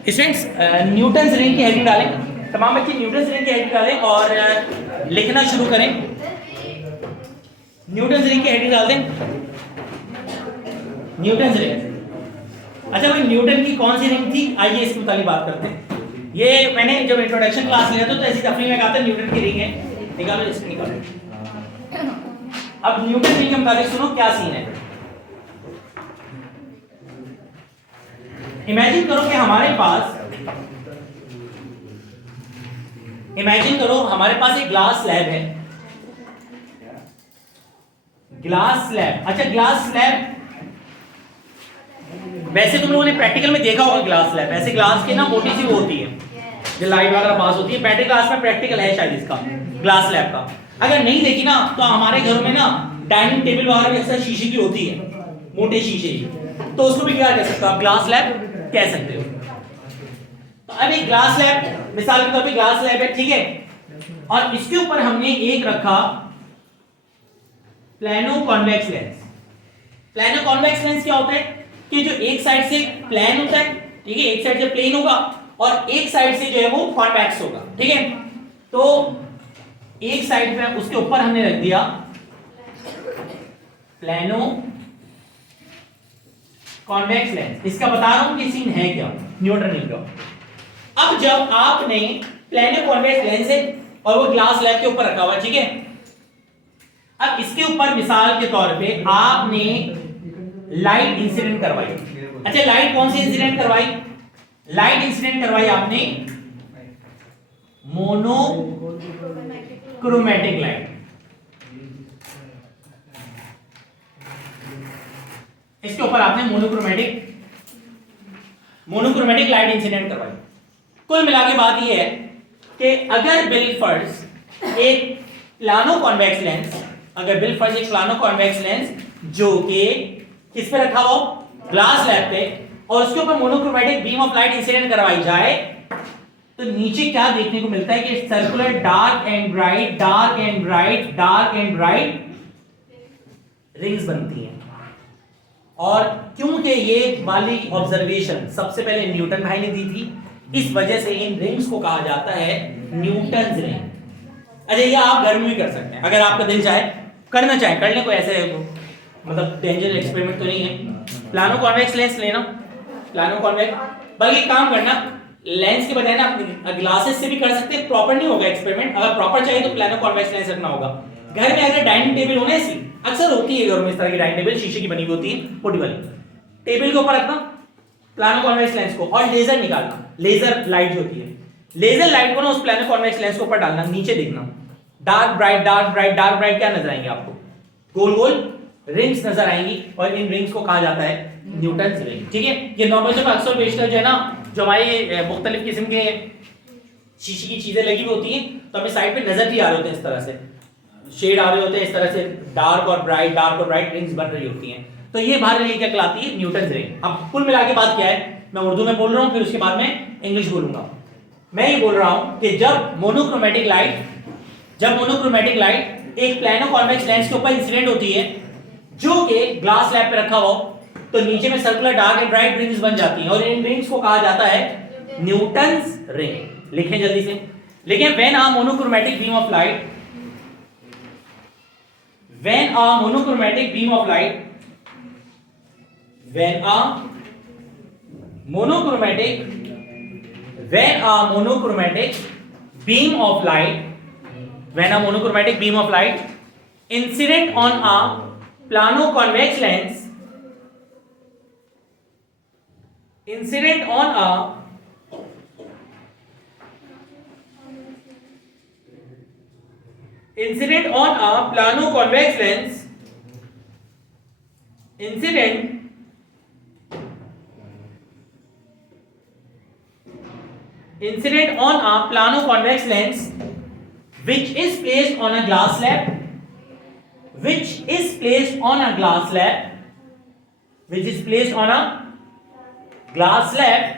Students Newton's ring की heading डालें, तमाम बच्चे न्यूटन्स रिंग की हेडिंग डालें और लिखना शुरू करें। न्यूटन्स रिंग की हेडिंग डाल दें, न्यूटन्स रिंग। अच्छा भाई, न्यूटन की कौन सी रिंग थी, आइए इसके मुताबिक बात करते हैं। ये मैंने जब इंट्रोडक्शन क्लास लिया था तो ऐसी तफरीह में कहा था न्यूटन की रिंग है, निकालो इसको निकालो। अब न्यूटन रिंग के मुताबिक सुनो क्या सीन है। इमेजिन करो कि हमारे पास एक ग्लास स्लैब है। ग्लास स्लैब, अच्छा ग्लास स्लैब वैसे तुम लोगों ने प्रैक्टिकल में देखा होगा। ग्लास स्लैब ऐसे ग्लास की ना मोटी सी वो होती है जो लाइट वगैरह पास होती है। बैटरी क्लास में प्रैक्टिकल है शायद इसका, ग्लास स्लैब का। अगर नहीं देखी ना तो हमारे घरों में ना डाइनिंग टेबल वगैरह भी अक्सर शीशे की होती है, मोटे शीशे की, तो उसको भी क्या कह सकते हो आप, ग्लास स्लैब कह सकते हो। तो अब एक ग्लास स्लैब, मिसाल के तौर पे ग्लास स्लैब है, ठीक है, और इसके ऊपर हमने एक रखा plano convex lens. Plano convex lens क्या होता है कि जो एक साइड से प्लेन होता है, ठीक है, एक साइड से प्लेन होगा और एक साइड से जो है वो कॉन्वेक्स होगा, ठीक है। तो एक साइड पे उसके ऊपर हमने रख दिया प्लानो कॉन्वेक्स लेंस। इसका बता रहा हूं कि सीन है क्या, न्यूटन रिंग का। अब जब आपने प्लानो कॉन्वेक्स लेंस है और वो ग्लास स्लैब के ऊपर रखा हुआ, ठीक है, अब इसके ऊपर मिसाल के तौर पे आपने लाइट इंसिडेंट करवाई। अच्छा लाइट कौन सी इंसिडेंट करवाई, लाइट इंसिडेंट करवाई आपने मोनोक्रोमैटिक लाइट। इसके ऊपर आपने मोनोक्रोमैटिक लाइट इंसिडेंट करवाई। कुल मिला के बात यह है कि अगर बिलफर्ज एक प्लानो कॉन्वेक्स लेंस, अगर बिलफर्ज एक प्लानो कॉन्वेक्स लेंस जो कि किस पे रखा हुआ, ग्लास स्लैब पे, और उसके ऊपर monochromatic beam of light incident करवाई जाए, तो नीचे क्या देखने को मिलता है कि circular dark and bright, dark and bright, dark and bright rings बनती हैं। और क्योंकि ये वाली ऑब्जर्वेशन सबसे पहले न्यूटन भाई ने दी थी, इस वजह से इन रिंग्स को कहा जाता है न्यूटन्स रिंग। अच्छा ये आप घर में भी कर सकते हैं, अगर आपका दिल चाहे, करना चाहे कर लें, कोई ऐसे मतलब डेंजर एक्सपेरिमेंट तो नहीं है। प्लानो कॉन्वेक्स लेंस लेना, प्लानो कॉन्वेक्स, बल्कि काम करना लेंस के बजाय ना ग्लासेस से भी कर सकते हैं। प्रॉपर नहीं होगा एक्सपेरिमेंट, अगर प्रॉपर चाहिए तो प्लानो कॉन्वेक्स लेंस रखना होगा। घर में अगर डाइनिंग टेबल होने ऐसी अक्सर होती है घरों में, इस तरह की डाइनिंग टेबल शीशे की बनी हुई होती है, मोटी वाली, टेबल के ऊपर रखना प्लानो कॉन्वेक्स लेंस को और लेजर निकालना, लेजर लाइट जो होती है, लेजर लाइट को ना उस प्लानो कॉन्वेक्स लेंस के ऊपर डालना, नीचे देखना dark bright, dark bright, dark bright क्या नजर आएंगे आपको, गोल गोल रिंग्स नजर आएंगी, और इन रिंग्स को कहा जाता है न्यूटन्स रिंग, ठीक है। ये नॉर्मल जो अक्सर बेशतर जो है ना, जो हमारी मुख्तलिफ किस्म के शीशे की चीजें लगी हुई होती हैं, तो हमें साइड पे नजर नहीं आ रहे होते हैं, इस तरह से शेड आ रहे होते हैं, इस तरह से डार्क और ब्राइट रिंग्स बन रही होती हैं। तो ये बाहर रिंग क्या कहलाती है, न्यूटन्स रिंग। अब कुल मिला के बात क्या है, मैं उर्दू में बोल रहा हूँ, फिर उसके बाद में इंग्लिश बोलूंगा। मैं ये बोल रहा हूँ कि जब मोनोक्रोमैटिक लाइट एक प्लानो कॉन्वेक्स लेंस के ऊपर इंसिडेंट होती है जो कि ग्लास स्लैब पे रखा हो, तो नीचे में circular dark and bright rings बन जाती हैं, और इन रिंग्स को कहा जाता है न्यूटन्स रिंग। लिखें जल्दी से, लिखें when a monochromatic beam of light, when a monochromatic beam of light, when a monochromatic beam of light incident on a plano convex lens, incident on a plano convex lens, incident on a plano convex lens which is placed on a glass slab,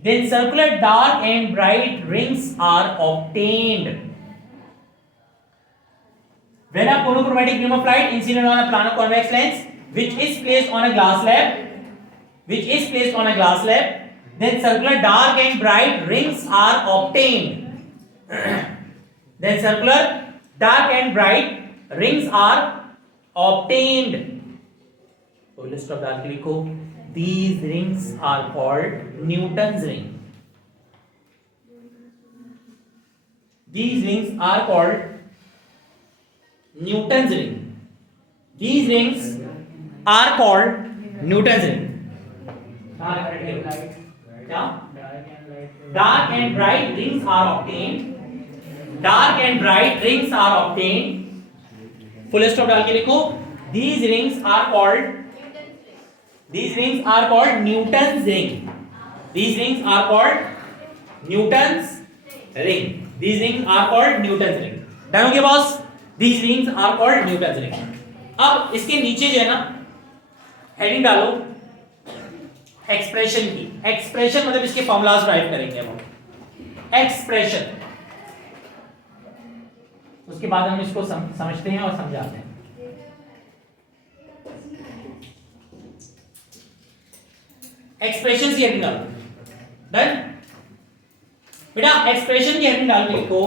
then circular dark and bright rings are obtained. When a monochromatic beam of light incident on a plano convex lens which is placed on a glass slab, then circular dark and bright rings are obtained. Then circular dark and bright rings are obtained. तो list of डाल के लिखो, these rings are called Newton's ring. These rings are called Newton's ring. These rings are called Newton's ring. Dark and bright rings are obtained. Dark and bright rings are obtained. Full stop डाल के लिखो, these rings are called Newton's ring. These rings are called Newton's ring. These rings are called Newton's ring. Done हो गया boss? These rings are called Newton's ring. अब इसके नीचे जो है ना हेडिंग डालो एक्सप्रेशन की. एक्सप्रेशन मतलब इसके फॉर्मूलाज ड्राइव करेंगे हम. एक्सप्रेशन, उसके बाद हम इसको समझते हैं और समझाते हैं. एक्सप्रेशन की हेडिंग डालो. डन बेटा. एक्सप्रेशन की हेडिंग डालने को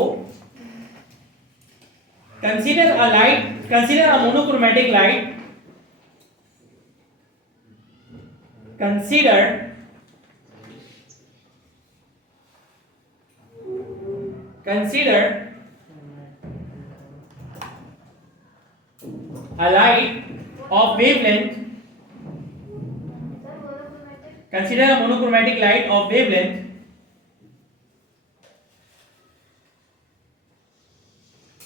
consider a monochromatic light. Consider a light of wavelength. Consider a monochromatic light of wavelength.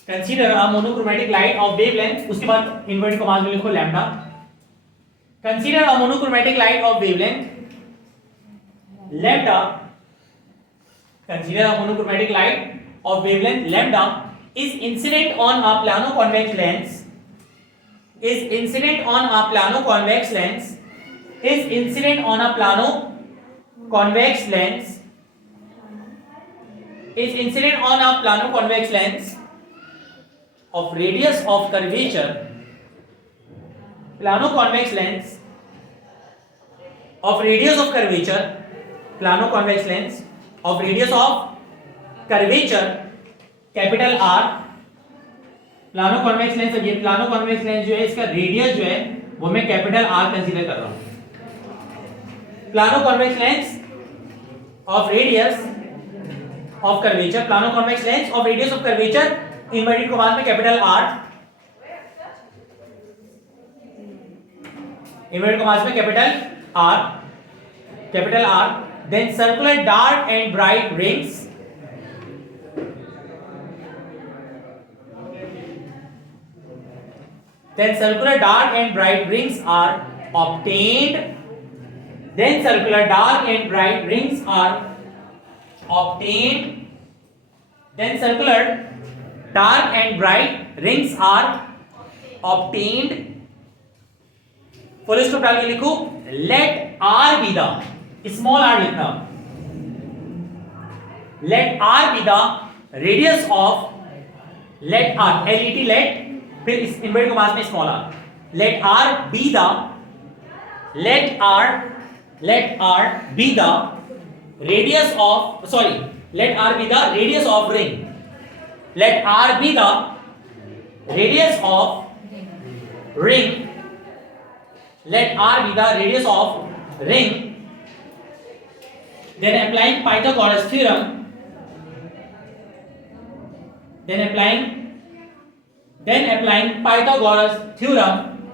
Consider a monochromatic light of wavelength. उसके बाद इनवर्ट कॉमास में लिखो lambda. Consider a monochromatic light of wavelength lambda. Consider a monochromatic light of wavelength lambda is incident on a plano-convex lens. Is incident on a plano-convex lens. Is incident on a plano-convex lens. Is incident on a plano-convex lens of radius of curvature. Plano-convex lens of radius of curvature. Plano-convex lens of radius of curvature capital R. Plano-convex lens, ये plano-convex lens जो है इसका radius जो है वो मैं capital R consider कर रहा हूँ. Plano-convex lens of radius of curvature. Plano-convex lens of radius of curvature inverted commas में कैपिटल R. इनवर्टेड कॉमास में capital R. Then circular dark and bright rings. Then circular dark and bright rings are obtained. Then circular dark and bright rings are obtained. Then circular dark and bright rings are obtained. Full stop डाल के लिखो, let R be the, small r लिखना, let R be the radius of, let R, let, let, फिर इस inverted commas में small r, let R be the, let R be the radius of, sorry, let R be the radius of ring. Let R be the radius of ring. Let R be the radius of ring. Then applying Pythagoras theorem. Then applying Pythagoras theorem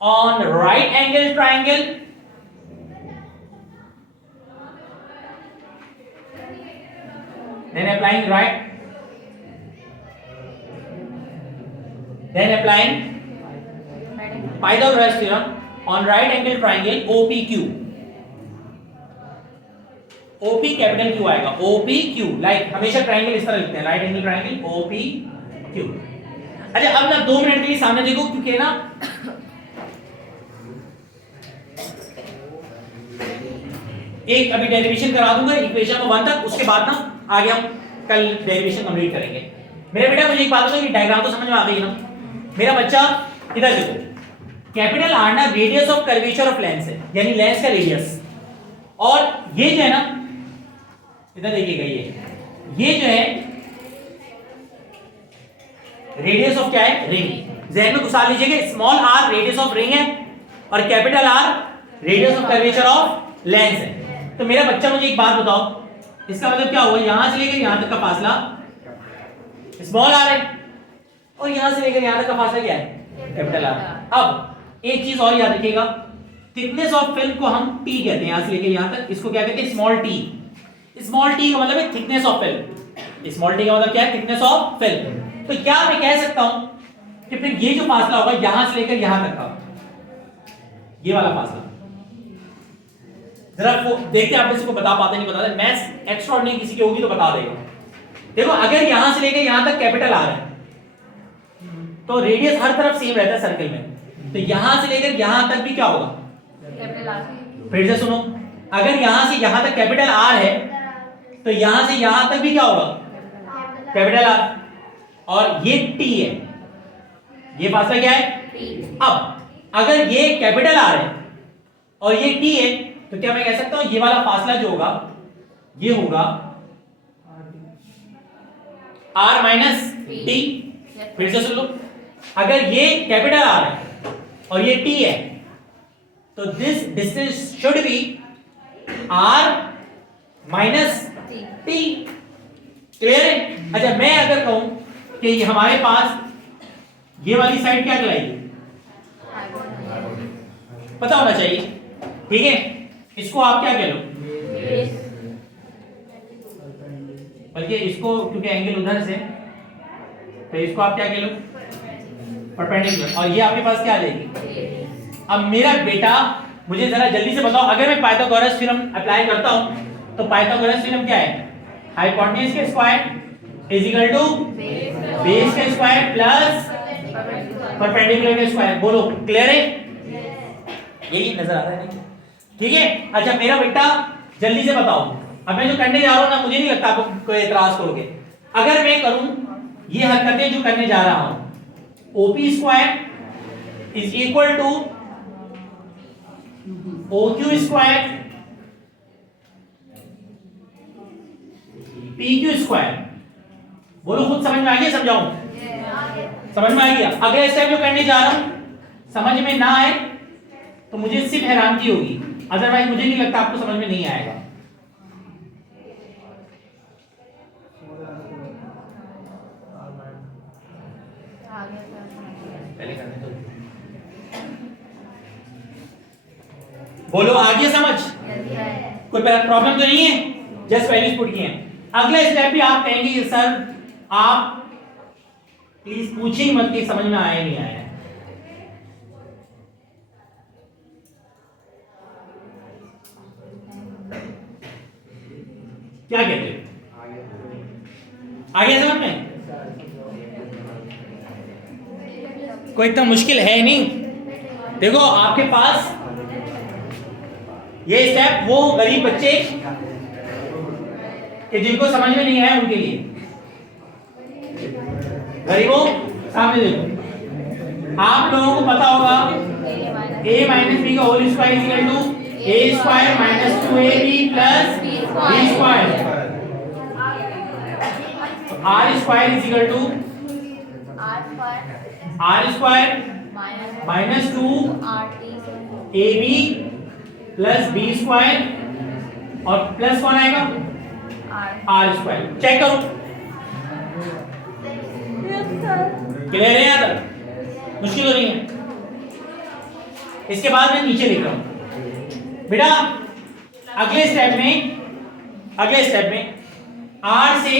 on right angle triangle. Then applying Pythagoras theorem on right angle triangle OPQ. OP capital Q आएगा. OPQ like हमेशा triangle इस तरह लिखते हैं, right angle triangle OPQ. अच्छा अब ना 2 minute के लिए सामने देखो, क्योंकि ना एक अभी डेरिवेशन करा दूंगा इक्वेशन को 1 तक, उसके बाद ना आगे हम कल डेरिवेशन कंप्लीट करेंगे. मेरे बेटा मुझे एक बात बताओ, ये डायग्राम तो समझ में आ गई ना. मेरा बच्चा इधर देखो, कैपिटल R ना radius of curvature of lens है, यानी लेंस का रेडियस. और ये जो है ना, इधर देखिएगा, ये जो है रेडियस ऑफ क्या है, रिंग। जहन में घुसा लीजिएगा, small R radius of ring है और capital R radius of curvature of lens है। तो मेरा बच्चा मुझे एक बात बताओ, इसका मतलब क्या हुआ, यहां से लेकर यहां तक का फासला स्मॉल आर है और यहां से लेकर यहां तक का फासला क्या है, कैपिटल आर। अब एक चीज और याद रखिएगा, थिकनेस ऑफ फिल्म को हम टी कहते हैं, यहां से लेकर यहां तक, इसको क्या कहते हैं, स्मॉल टी। स्मॉल टी का मतलब है thickness of film. Small T का मतलब क्या है, थिकनेस ऑफ फिल्म। तो क्या मैं कह सकता हूं कि फिर ये जो फासला होगा यहां से लेकर यहां तक का, ये वाला फासला, जरा देखते हैं आप इसको बता पाते नहीं बताते, मैथ्स एक्स्ट्राऑर्डिनरी किसी की होगी तो बता देगा। देखो अगर यहां से लेकर यहां तक कैपिटल आर है तो रेडियस हर तरफ सेम रहता है सर्कल में, तो यहां से लेकर यहां तक भी क्या होगा, कैपिटल आर। फिर से सुनो, अगर यहां से यहां तक कैपिटल आर है तो यहां से यहां तक भी क्या होगा, कैपिटल आर, और ये टी है, ये फासला क्या है, टी। अब अगर ये कैपिटल आर है और ये टी है तो क्या मैं कह सकता हूं ये वाला फासला जो होगा ये होगा आर माइनस टी। फिर से सुन लो, अगर ये कैपिटल आर है और ये टी है तो this distance should be R minus T. Clear है? अच्छा मैं अगर कहूं कि हमारे पास ये वाली साइड क्या कहलाएगी, पता होना चाहिए, ठीक है, इसको आप क्या कह लो, बल्कि इसको क्योंकि एंगल उधर से तो इसको आप क्या कह लो, परपेंडिकुलर, और ये आपके पास क्या आ जाएगी। अब मेरा बेटा मुझे जरा जल्दी से बताओ, अगर मैं पाइथागोरस थ्योरम अप्लाई करता हूं तो पाइथागोरस थ्योरम क्या है, हाइपोटेन्यूज के square is equal to base के स्क्वायर प्लस परपेंडिकुलर के स्क्वायर। बोलो क्लियर है, यही नजर आ रहा है, ठीक है। अच्छा मेरा बेटा जल्दी से बताओ, अब मैं जो करने जा रहा हूं ना, मुझे नहीं लगता आप कोई एतराज करोगे, अगर मैं करूं ये हरकतें जो करने जा रहा हूं, OP square is equal to OQ square PQ square, बोलो खुद समझ में आ गया, समझाऊं, समझ में आ गया। अगले स्टेप जो करने जा रहा हूं समझ में ना आए तो मुझे सिर्फ हैरानगी होगी, अदरवाइज मुझे नहीं लगता आपको समझ में नहीं आएगा। पहले करने दो, बोलो आ गया समझ, कोई प्रॉब्लम तो नहीं है, जस्ट वैल्यूज पुट किए हैं। अगला स्टेप भी आप कहेंगे सर आप प्लीज पूछिए मत कि समझ में आया नहीं आया। क्या कहते हो, आ गया समझ में, कोई इतना मुश्किल है नहीं। देखो आपके पास ये स्टेप वो गरीब बच्चे कि जिनको समझ में नहीं आया उनके लिए, गरीबों सामने देखो, आप लोगों को पता होगा a माइनस बी का whole square is equal to a square minus 2ab plus b square, r square is equal to r square minus 2ab plus b square और प्लस कौन आएगा, r स्क्वायर। चेक करो clear है, यहाँ तक मुश्किल हो रही है। इसके बाद मैं नीचे लिख रहा हूं बेटा, अगले स्टेप में r से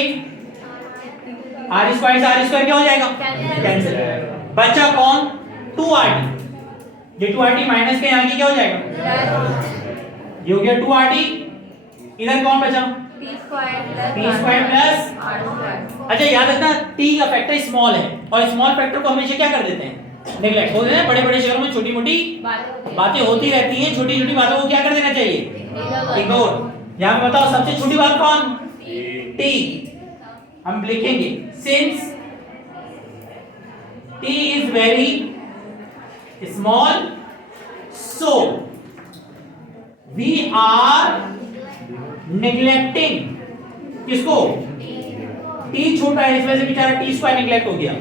r स्क्वायर से r स्क्वायर क्या हो जाएगा, कैंसिल, बचा कौन, 2rt, ये 2rt माइनस के यहाँ की क्या हो जाएगा, ये हो गया 2rt, इधर कौन बचा, p square plus r square. अच्छा याद रखना t का फैक्टर स्मॉल है और स्मॉल फैक्टर को हमेशा क्या कर देते हैं, नेग्लेक्ट होते हैं। बड़े बड़े शहरों में छोटी मोटी बातें होती रहती हैं, छोटी छोटी बातों को क्या कर देना चाहिए, इग्नोर। यहाँ पे बताओ सबसे छोटी बात कौन, t, हम लिखेंगे सिंस t is very small so we are neglecting किसको? टी छोटा है, इस वजह से बेचारा टी स्क्वायर नेग्लेक्ट हो गया।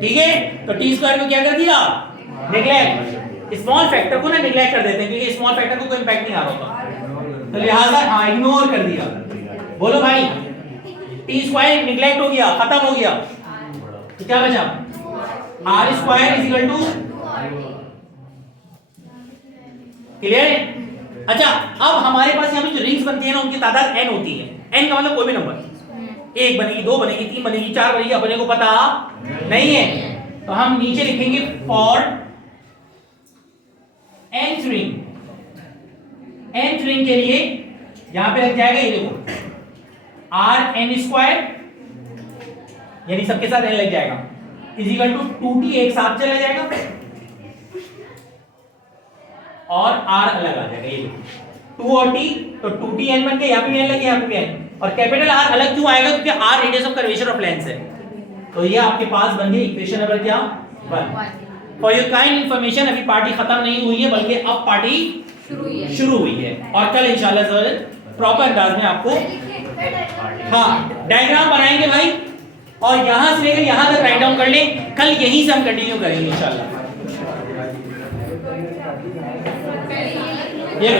ठीक है, तो टी स्क्वायर को क्या कर दिया? नेग्लेक्ट। स्मॉल फैक्टर को ना नेग्लेक्ट कर देते हैं क्योंकि स्मॉल फैक्टर को कोई इंपैक्ट नहीं आ रहा होता, तो लिहाजा इग्नोर कर दिया। बोलो भाई, टी स्क्वायर नेग्लेक्ट हो गया, खत्म हो गया, तो क्या बचा? R square is equal to, clear है? अच्छा, अब हमारे पास यहाँ पे जो रिंग्स बनती है ना उनकी तादाद n होती है। n का मतलब कोई भी नंबर, 1 बनेगी, 2 बनेगी, 3 बनेगी, 4 बनेगी, अपने को पता नहीं है, तो हम नीचे लिखेंगे for nth ring. nth ring के लिए यहां पे लग जाएगा, ये देखो आर एन स्क्वायर, यानी सबके साथ n लग जाएगा, इज इक्वल टू 2t एक साथ चला जाएगा और r अलग आ जाएगा। ये 2 और t, तो 2tn बन के यहाँ पे भी n लगे, यहाँ पे भी n, और कैपिटल R अलग क्यों आएगा? क्योंकि r radius of curvature of lens है। तो ये आपके पास बन गई इक्वेशन नंबर क्या? 1। फॉर योर काइंड इंफॉर्मेशन, अभी पार्टी खत्म नहीं हुई है बल्कि अब पार्टी शुरू हुई है, और कल इंशाल्लाह सर प्रॉपर अंदाज में आपको डायग्राम बनाएंगे भाई, और यहां से लेकर यहां तक राइट डाउन कर लें। कल यहीं से हम कंटिन्यू करेंगे इंशाल्लाह। ये